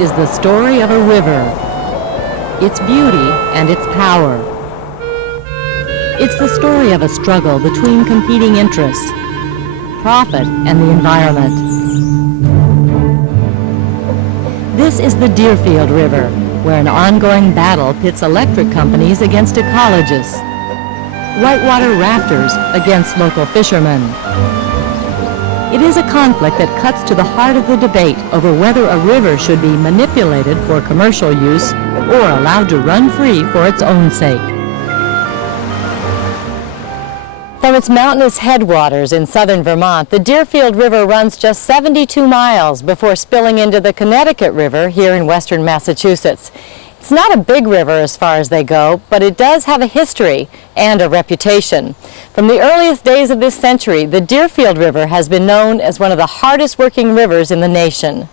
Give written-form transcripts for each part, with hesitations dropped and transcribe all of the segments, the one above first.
is the story of a river, its beauty and its power. It's the story of a struggle between competing interests, profit and the environment. This is the Deerfield River, where an ongoing battle pits electric companies against ecologists, whitewater rafters against local fishermen. It is a conflict that cuts to the heart of the debate over whether a river should be manipulated for commercial use or allowed to run free for its own sake. From its mountainous headwaters in southern Vermont, the Deerfield River runs just 72 miles before spilling into the Connecticut River here in western Massachusetts. It's not a big river as far as they go, but it does have a history and a reputation. From the earliest days of this century, the Deerfield River has been known as one of the hardest working rivers in the nation.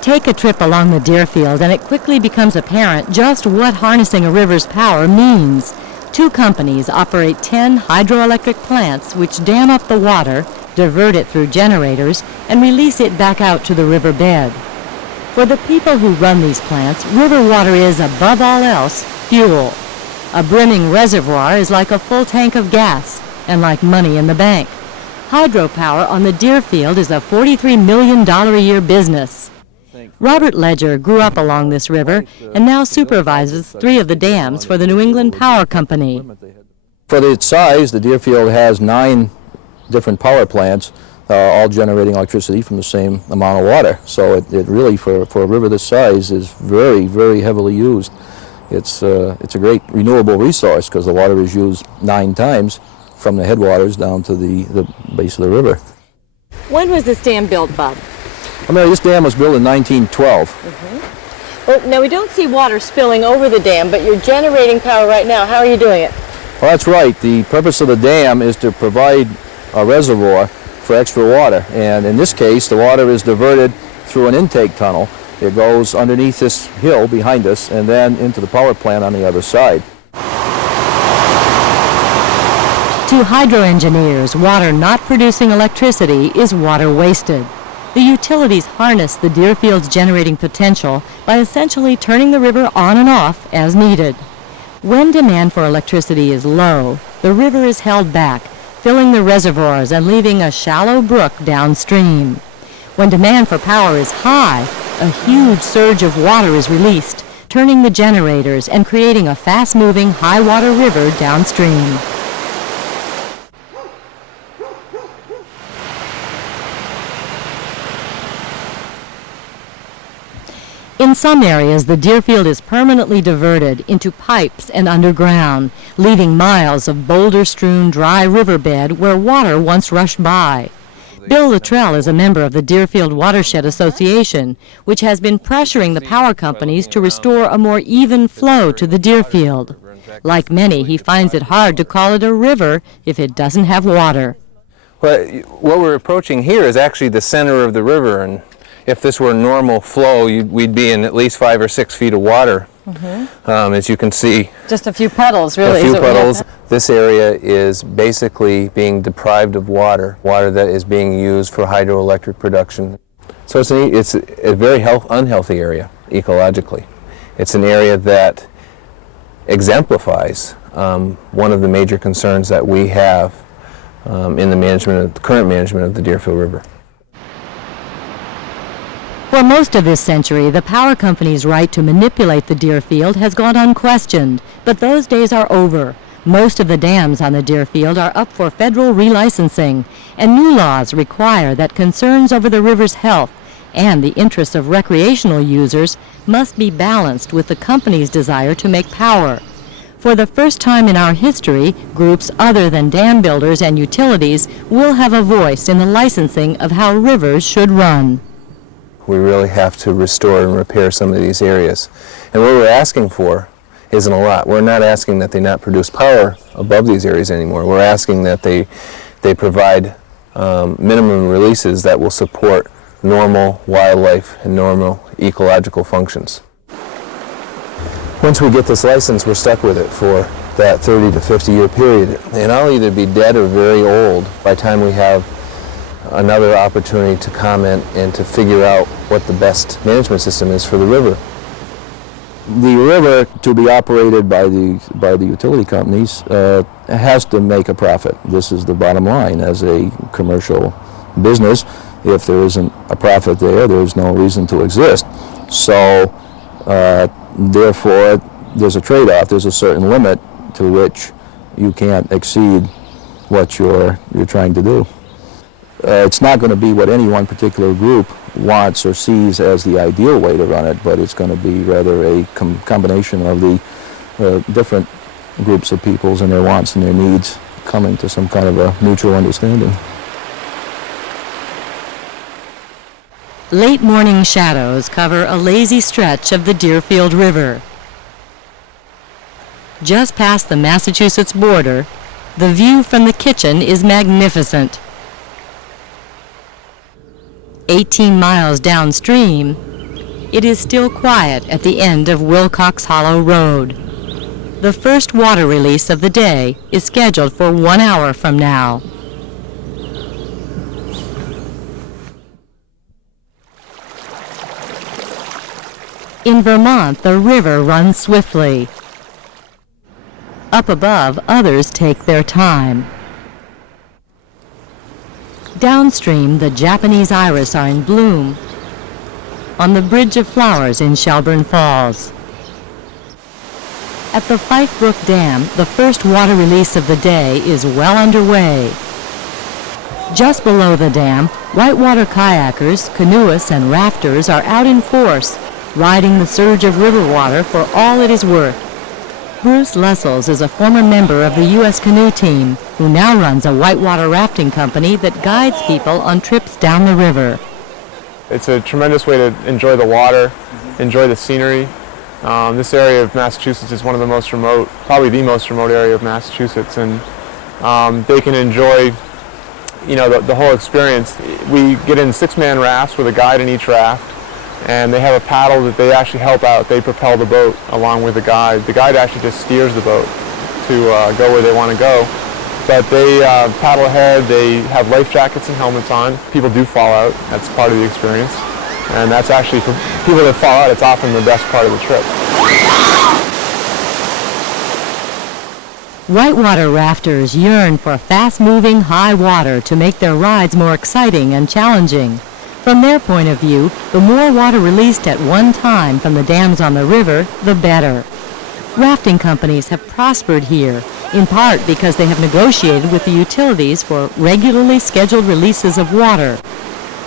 Take a trip along the Deerfield and it quickly becomes apparent just what harnessing a river's power means. Two companies operate 10 hydroelectric plants which dam up the water, divert it through generators, and release it back out to the river bed. For the people who run these plants, river water is, above all else, fuel. A brimming reservoir is like a full tank of gas, and like money in the bank. Hydropower on the Deerfield is a $43 million a year business. Robert Ledger grew up along this river and now supervises 3 of the dams for the New England Power Company. For its size, the Deerfield has 9 different power plants, all generating electricity from the same amount of water. So it really, for a river this size, is very, very heavily used. It's a great renewable resource because the water is used 9 times from the headwaters down to the base of the river. When was this dam built, Bob? This dam was built in 1912. Well, now we don't see water spilling over the dam, but you're generating power right now. How are you doing it? Well, that's right. The purpose of the dam is to provide a reservoir for extra water, and in this case the water is diverted through an intake tunnel. It goes underneath this hill behind us and then into the power plant on the other side. To hydro engineers, water not producing electricity is water wasted. The utilities harness the Deerfield's generating potential by essentially turning the river on and off as needed. When demand for electricity is low, the river is held back, filling the reservoirs and leaving a shallow brook downstream. When demand for power is high, a huge surge of water is released, turning the generators and creating a fast-moving high-water river downstream. In some areas, the Deerfield is permanently diverted into pipes and underground, leaving miles of boulder-strewn dry riverbed where water once rushed by. Bill Luttrell is a member of the Deerfield Watershed Association, which has been pressuring the power companies to restore a more even flow to the Deerfield. Like many, he finds it hard to call it a river if it doesn't have water. Well, what we're approaching here is actually the center of the river, and if this were a normal flow, we'd be in at least 5 or 6 feet of water. As you can see. Just a few puddles, really. A few puddles. This area is basically being deprived of water that is being used for hydroelectric production. So it's a very unhealthy area ecologically. It's an area that exemplifies one of the major concerns that we have in the current management of the Deerfield River. For most of this century, the power company's right to manipulate the Deerfield has gone unquestioned, but those days are over. Most of the dams on the Deerfield are up for federal relicensing, and new laws require that concerns over the river's health and the interests of recreational users must be balanced with the company's desire to make power. For the first time in our history, groups other than dam builders and utilities will have a voice in the licensing of how rivers should run. We really have to restore and repair some of these areas. And what we're asking for isn't a lot. We're not asking that they not produce power above these areas anymore. We're asking that they provide minimum releases that will support normal wildlife and normal ecological functions. Once we get this license, we're stuck with it for that 30 to 50 year period. And I'll either be dead or very old by the time we have another opportunity to comment and to figure out what the best management system is for the river. The river, to be operated by the utility companies, has to make a profit. This is the bottom line. As a commercial business, if there isn't a profit there, there's no reason to exist. So, therefore, there's a trade-off. There's a certain limit to which you can't exceed what you're trying to do. It's not going to be what any one particular group wants or sees as the ideal way to run it, but it's going to be rather a combination of the different groups of peoples and their wants and their needs coming to some kind of a mutual understanding. Late morning shadows cover a lazy stretch of the Deerfield River. Just past the Massachusetts border, the view from the kitchen is magnificent. 18 miles downstream, it is still quiet at the end of Wilcox Hollow Road. The first water release of the day is scheduled for 1 hour from now. In Vermont, the river runs swiftly. Up above, others take their time. Downstream, the Japanese iris are in bloom on the Bridge of Flowers in Shelburne Falls. At the Fife Brook Dam, the first water release of the day is well underway. Just below the dam, whitewater kayakers, canoeists, and rafters are out in force, riding the surge of river water for all it is worth. Bruce Lessels is a former member of the U.S. canoe team, who now runs a whitewater rafting company that guides people on trips down the river. It's a tremendous way to enjoy the water, enjoy the scenery. This area of Massachusetts is one of the most remote, probably the most remote area of Massachusetts, and they can enjoy, the whole experience. We get in 6-man rafts with a guide in each raft, and they have a paddle that they actually help out. They propel the boat along with the guide. The guide actually just steers the boat to go where they want to go. But they paddle ahead, they have life jackets and helmets on. People do fall out, that's part of the experience. And that's actually, for people that fall out, it's often the best part of the trip. Whitewater rafters yearn for fast-moving high water to make their rides more exciting and challenging. From their point of view, the more water released at one time from the dams on the river, the better. Rafting companies have prospered here, in part because they have negotiated with the utilities for regularly scheduled releases of water.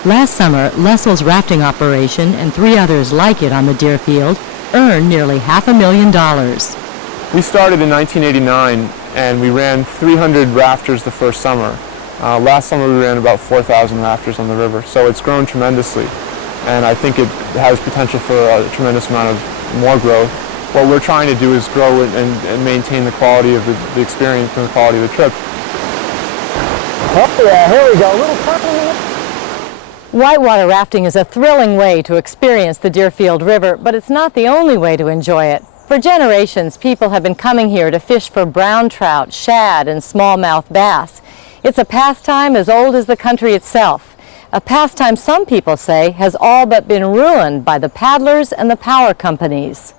Last summer, Lessel's rafting operation and 3 others like it on the Deerfield earned nearly $500,000. We started in 1989 and we ran 300 rafters the first summer. Last summer we ran about 4,000 rafters on the river, so it's grown tremendously, and I think it has potential for a tremendous amount of more growth. What we're trying to do is grow it and maintain the quality of the experience and the quality of the trip. Oh yeah, here we go, a little turn. Whitewater rafting is a thrilling way to experience the Deerfield River, but it's not the only way to enjoy it. For generations, people have been coming here to fish for brown trout, shad, and smallmouth bass. It's a pastime as old as the country itself. A pastime some people say has all but been ruined by the paddlers and the power companies.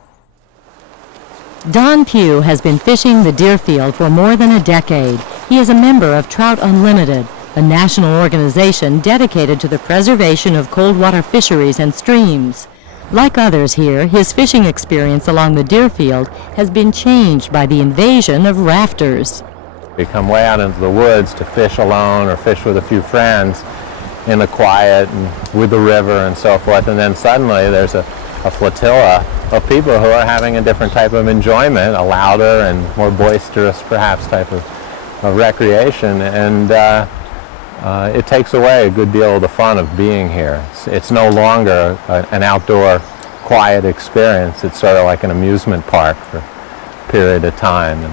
Don Pugh has been fishing the Deerfield for more than a decade. He is a member of Trout Unlimited, a national organization dedicated to the preservation of cold water fisheries and streams. Like others here, his fishing experience along the Deerfield has been changed by the invasion of rafters. We come way out into the woods to fish alone or fish with a few friends in the quiet and with the river and so forth, and then suddenly there's a flotilla of people who are having a different type of enjoyment, a louder and more boisterous perhaps type of recreation, and it takes away a good deal of the fun of being here. It's no longer an outdoor quiet experience. It's sort of like an amusement park for a period of time. And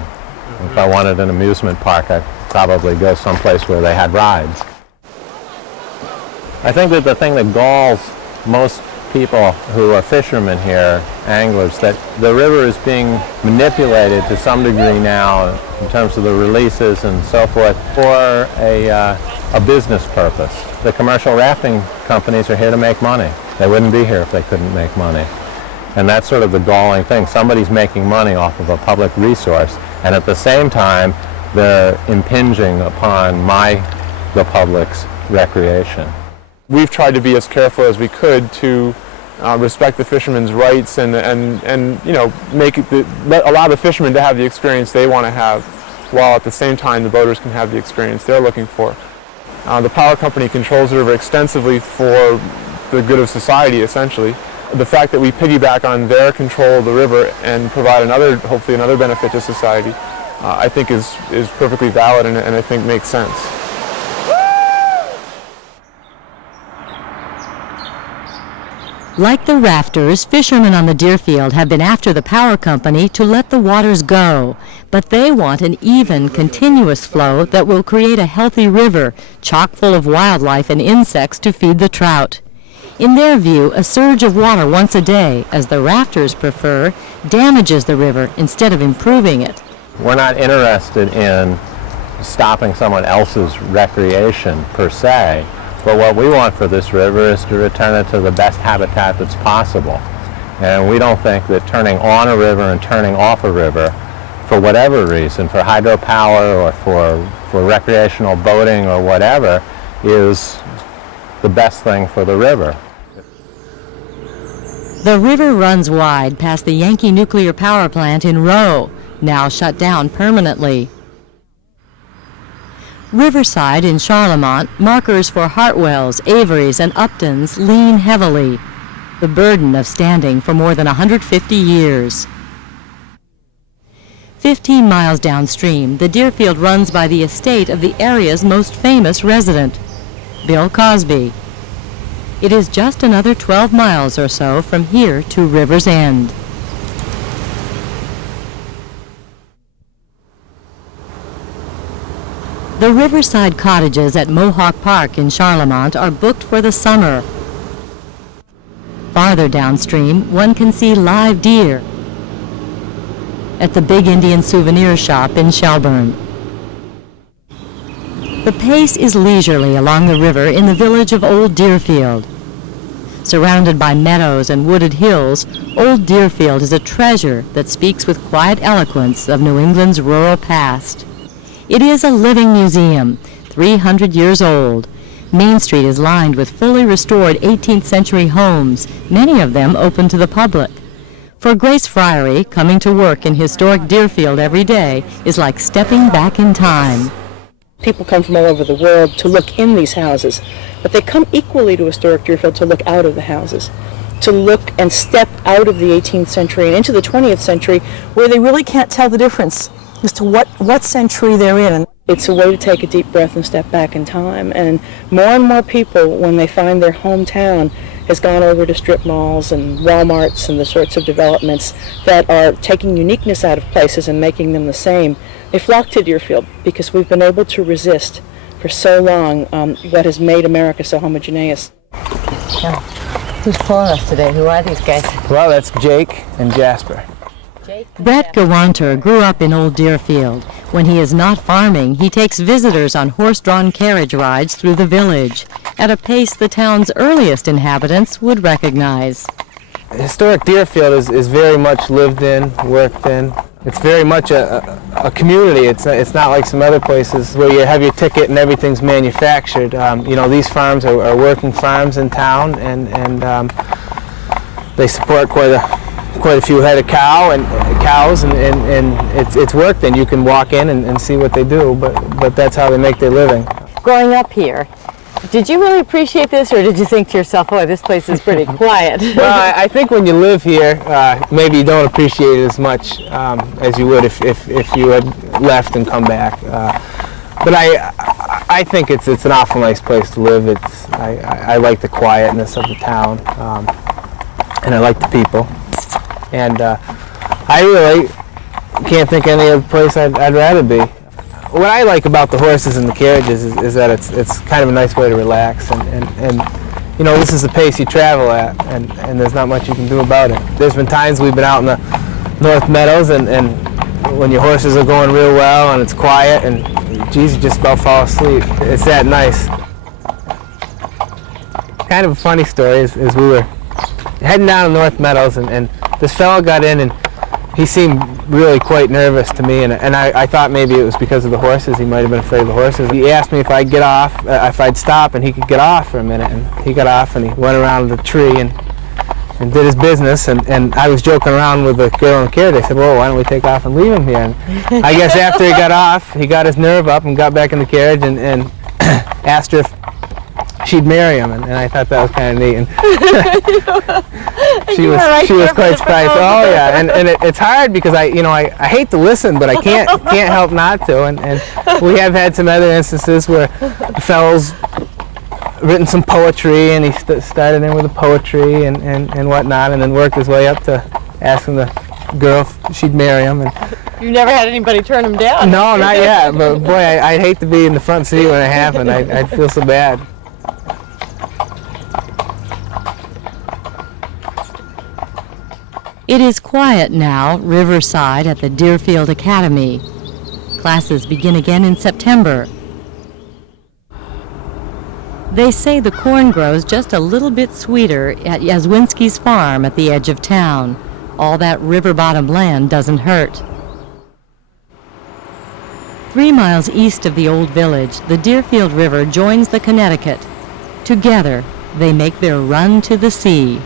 if I wanted an amusement park, I'd probably go someplace where they had rides. I think that the thing that galls most people who are fishermen here, anglers, that the river is being manipulated to some degree now in terms of the releases and so forth for a a business purpose. The commercial rafting companies are here to make money. They wouldn't be here if they couldn't make money. And that's sort of the galling thing. Somebody's making money off of a public resource, and at the same time, they're impinging upon the public's recreation. We've tried to be as careful as we could to respect the fishermen's rights and you know, allow the fishermen to have the experience they want to have, while at the same time the boaters can have the experience they're looking for. The power company controls the river extensively for the good of society, essentially. The fact that we piggyback on their control of the river and provide hopefully another benefit to society, I think is perfectly valid and I think makes sense. Like the rafters, fishermen on the Deerfield have been after the power company to let the waters go, but they want an even, continuous flow that will create a healthy river, chock full of wildlife and insects to feed the trout. In their view, a surge of water once a day, as the rafters prefer, damages the river instead of improving it. We're not interested in stopping someone else's recreation per se, but what we want for this river is to return it to the best habitat that's possible. And we don't think that turning on a river and turning off a river, for whatever reason, for hydropower or for recreational boating or whatever, is the best thing for the river. The river runs wide past the Yankee nuclear power plant in Rowe, now shut down permanently. Riverside in Charlemont, markers for Hartwells, Averys, and Uptons lean heavily, the burden of standing for more than 150 years. 15 miles downstream, the Deerfield runs by the estate of the area's most famous resident, Bill Cosby. It is just another 12 miles or so from here to River's End. The riverside cottages at Mohawk Park in Charlemont are booked for the summer. Farther downstream, one can see live deer at the Big Indian Souvenir Shop in Shelburne. The pace is leisurely along the river in the village of Old Deerfield. Surrounded by meadows and wooded hills, Old Deerfield is a treasure that speaks with quiet eloquence of New England's rural past. It is a living museum, 300 years old. Main Street is lined with fully restored 18th century homes, many of them open to the public. For Grace Friery, coming to work in historic Deerfield every day is like stepping back in time. People come from all over the world to look in these houses, but they come equally to historic Deerfield to look out of the houses, to look and step out of the 18th century and into the 20th century, where they really can't tell the difference as to what century they're in. It's a way to take a deep breath and step back in time. And more people, when they find their hometown has gone over to strip malls and Walmarts and the sorts of developments that are taking uniqueness out of places and making them the same, they flock to Deerfield because we've been able to resist for so long what has made America so homogeneous. Yeah. Who's pulling us today? Who are these guys? Well, that's Jake and Jasper. Brett Gawanter grew up in Old Deerfield. When he is not farming, he takes visitors on horse-drawn carriage rides through the village, at a pace the town's earliest inhabitants would recognize. Historic Deerfield is very much lived in, worked in. It's very much a community. It's not like some other places where you have your ticket and everything's manufactured. You know, these farms are working farms in town, and they support quite a few head of cows, and it's worked, and you can walk in and see what they do, but that's how they make their living. Growing up here, did you really appreciate this, or did you think to yourself, oh, this place is pretty quiet? Well, I think when you live here, maybe you don't appreciate it as much as you would if you had left and come back. But I think it's an awful nice place to live. I like the quietness of the town, and I like the people. And I really can't think any other place I'd rather be. What I like about the horses and the carriages is that it's kind of a nice way to relax, and you know, this is the pace you travel at, and there's not much you can do about it. There's been times we've been out in the North Meadows and when your horses are going real well and it's quiet and geez, you just about fall asleep. It's that nice. Kind of a funny story is we were heading down to North Meadows and this fellow got in and he seemed really quite nervous to me, and I thought maybe it was because of the horses. He might have been afraid of the horses. He asked me if I'd get off, if I'd stop, and he could get off for a minute. And he got off, and he went around the tree and did his business. And I was joking around with the girl in the carriage. I said, "Well, why don't we take off and leave him here?" And I guess after he got off, he got his nerve up and got back in the carriage and asked her if she'd marry him, and I thought that was kind of neat. And she was quite surprised. Oh yeah, and it's hard because I hate to listen, but I can't help not to. And we have had some other instances where the fellow's written some poetry, and he started in with the poetry and whatnot, and then worked his way up to asking the girl if she'd marry him. And You never had anybody turn him down? no, not yet. But boy, I'd hate to be in the front seat when it happened. I'd feel so bad. It is quiet now, riverside at the Deerfield Academy. Classes begin again in September. They say the corn grows just a little bit sweeter at Yazwinski's farm at the edge of town. All that river bottom land doesn't hurt. 3 miles east of the old village, the Deerfield River joins the Connecticut. Together, they make their run to the sea.